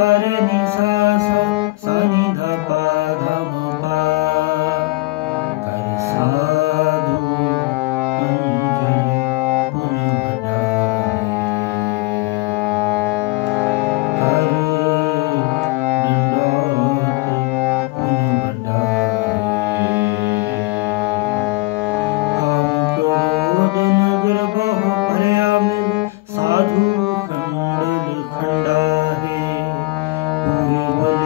रे नि सा सा सा नि ध पा ध म पा कर साधु अंजलि पुन बढ़ाए कर दंडौत पुन बढ़ाए काम क्रोध नगर बहु भया मिल साधु खंडल खंडाहे पूरे